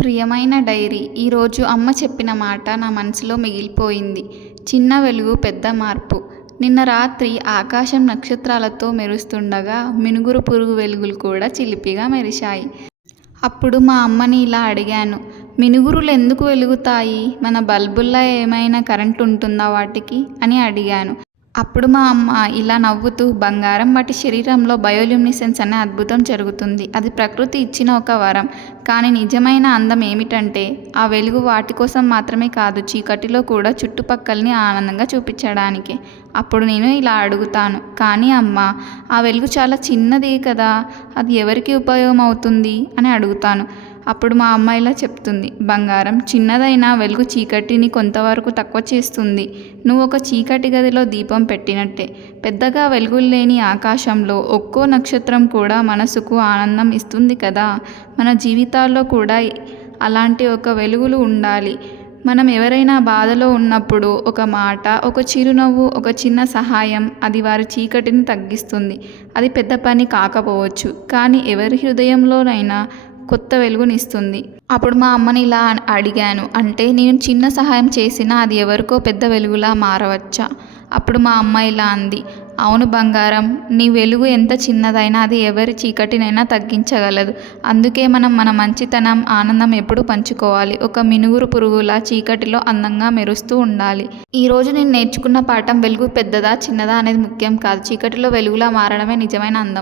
ప్రియమైన డైరీ ఈరోజు అమ్మ చెప్పిన మాట నా మనసులో మిగిలిపోయింది. చిన్న వెలుగు పెద్ద మార్పు. నిన్న రాత్రి ఆకాశం నక్షత్రాలతో మెరుస్తుండగా మినుగురు పురుగు వెలుగులు కూడా చిలిపిగా మెరిశాయి. అప్పుడు మా అమ్మని ఇలా అడిగాను మినుగురులు ఎందుకు వెలుగుతాయి? మన బల్బుల్లో ఏమైనా కరెంట్ ఉంటుందా వాటికి? అని అడిగాను. అప్పుడు మా అమ్మ ఇలా నవ్వుతూ బంగారం వాటి శరీరంలో బయోల్యూమినిసెన్స్ అనే అద్భుతం జరుగుతుంది. అది ప్రకృతి ఇచ్చిన ఒక వరం. కానీ నిజమైన అందం ఏమిటంటే ఆ వెలుగు వాటి కోసం మాత్రమే కాదు చీకటిలో కూడా చుట్టుపక్కలని ఆనందంగా చూపించడానికి. అప్పుడు నేను ఇలా అడుగుతాను కానీ అమ్మ ఆ వెలుగు చాలా చిన్నది కదా అది ఎవరికి ఉపయోగం అవుతుంది అని అడుగుతాను. అప్పుడు మా అమ్మ ఇలా చెప్తుంది బంగారం చిన్నదైన వెలుగు చీకటిని కొంతవరకు తక్కువ చేస్తుంది. నువ్వు ఒక చీకటి గదిలో దీపం పెట్టినట్టే. పెద్దగా వెలుగులు లేని ఆకాశంలో ఒక్కో నక్షత్రం కూడా మనసుకు ఆనందం ఇస్తుంది కదా. మన జీవితాల్లో కూడా అలాంటి ఒక వెలుగులు ఉండాలి. మనం ఎవరైనా బాధలో ఉన్నప్పుడు ఒక మాట ఒక చిరునవ్వు ఒక చిన్న సహాయం అది వారి చీకటిని తగ్గిస్తుంది. అది పెద్ద పని కాకపోవచ్చు. కానీ ఎవరి హృదయంలోనైనా కొత్త వెలుగునిస్తుంది. అప్పుడు మా అమ్మని ఇలా అడిగాను. అంటే నేను చిన్న సహాయం చేసినా అది ఎవరికో పెద్ద వెలుగులా మారవచ్చా? అప్పుడు మా అమ్మ ఇలా అంది. అవును బంగారం నీ వెలుగు ఎంత చిన్నదైనా అది ఎవరి చీకటినైనా తగ్గించగలదు. అందుకే మనం మన మంచితనం ఆనందం ఎప్పుడు పంచుకోవాలి. ఒక మినుగురు పురుగులా చీకటిలో అందంగా మెరుస్తూ ఉండాలి. ఈరోజు నేను నేర్చుకున్న పాఠం వెలుగు పెద్దదా చిన్నదా అనేది ముఖ్యం కాదు. చీకటిలో వెలుగులా మారడమే నిజమైన అందం.